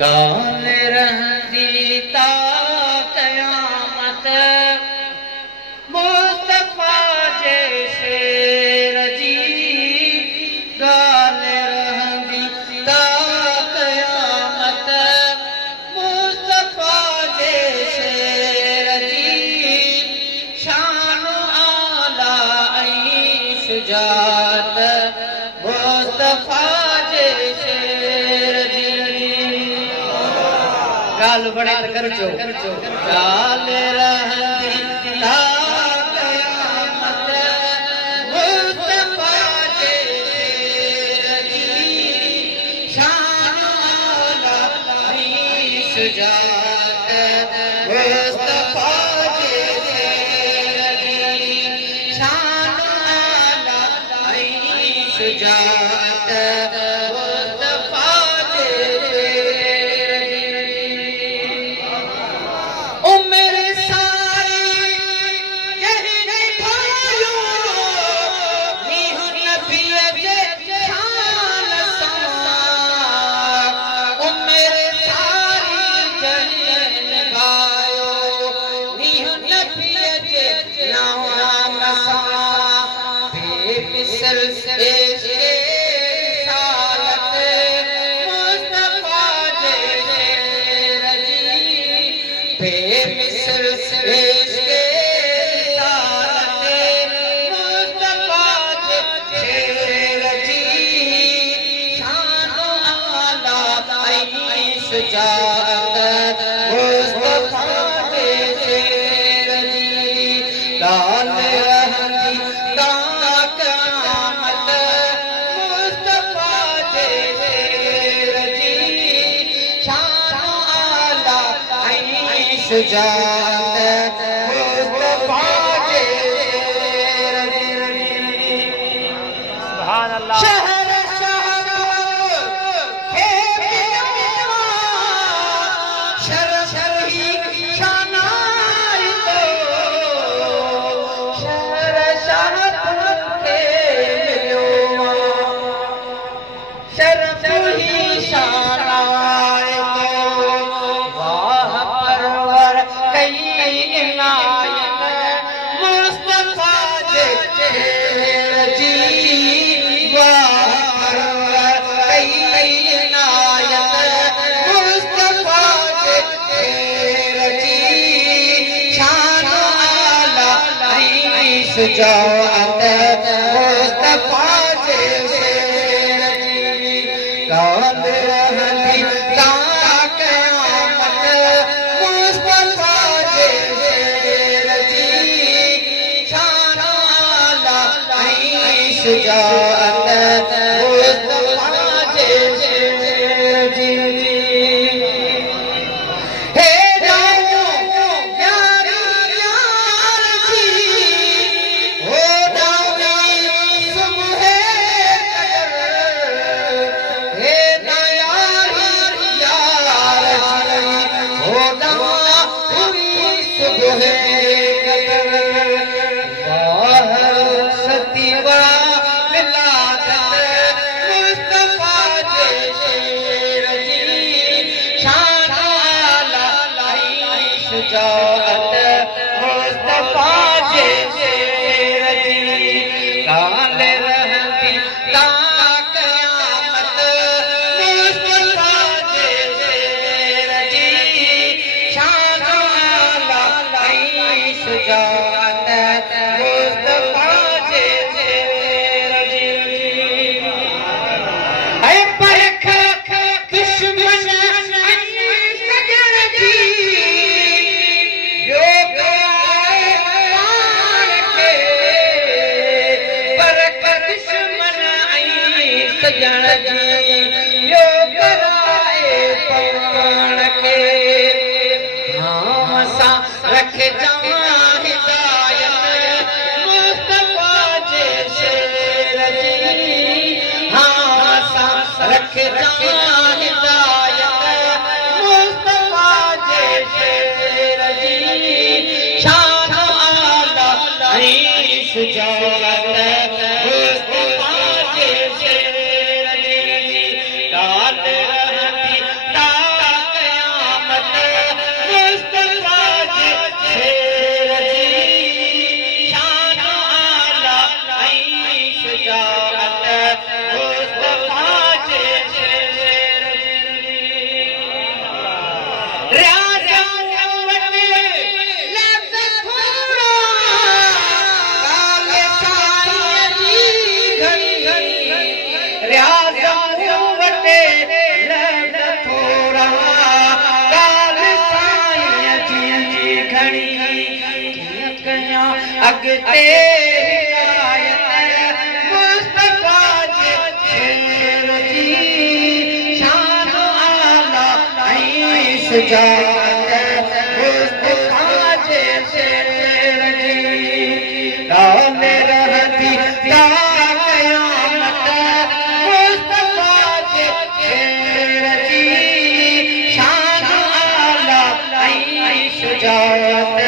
गाल रहंदी ता क़यामत मुस्तफ़ा जे शेर जी गाल रहंदी ता क़यामत मुस्तफ़ा जे शेर जी शान आला ऐं शुजात मुस्तफ़ा जे शेर जी गाल बणे त करजो गाल रहंदी ता क़यामत मुस्तफ़ा जे शेर जी शान आला ऐं शुजात मुस्तफ़ा जे शेर जी शान आला ऐं शुजात मुस्तफ़ा जे शेर उम्र सारी यही निभायो मींह नबीअ जे शान सां उम्र सारी यही निभायो मींह नबीअ जे नाम सां बेमिसल इश्क़ सालत मुस्तफ़ा जे शेर जी बेमिसल इश्क़ सालत मुस्तफ़ा जे शेर जी शान आला ऐं शुजात मुस्तफ़ा जे शेर जी गाल रहंदी ता क़यामत मुस्तफ़ा जे शेर जी शान आला ऐं शुजात मुस्तफ़ा जे शेर जी सुभान अल्लाह शहर शहर खे मिलियो शरफ़ ही शानाई तो शहर शहर खे मिलियो शरफ़ ही शानाई तो वाह परवर कई इनायत मुस्तफ़ा जे शेर जी वाह परवर कई इनायत मुस्तफ़ा जे शेर जी शान आला ऐं शुजात मुस्तफ़ा जे शेर जी गाल रहंदी ता क़यामत मुस्तफ़ा जे शेर जी शान आला ऐं शुजात मुस्तफ़ा जे शेर जी हे जाऊं यारी यार जी हो जाऊं सुबहे कदर हे ना यारी यार जी हो जाऊं सुबहे कदर वाह सतीवा विलादत मुस्तफ़ा जे शेर जी शान आला ऐं शुजात मुस्तफ़ा जे शेर जी गाल रहंदी ता क़यामत मुस्तफ़ा जे शेर जी शान आला ऐं शुजात मुस्तफ़ा जे शेर जी ऐं परख दुश्मन सजण जी ॿियो कराए पाण खे परख दुश्मन सजण जी ॿियो कराए पाण खे नाम सां रखजां हिदायत मुस्तफ़ा जे शेर जी नाम सां रखजां हिदायत मुस्तफ़ा जे शेर जी शान आला ऐं शुजात मुस्तफ़ा जे शेर जी गाल रहंदी ता अॻिते हिदायत मुस्तफा जे शेर जी शान आला ऐं शुजाअत मुस्तफा जे शेर जी नाले रहती ता क़यामत मुस्तफा जे शेर जी शान आला ऐं शुजाअत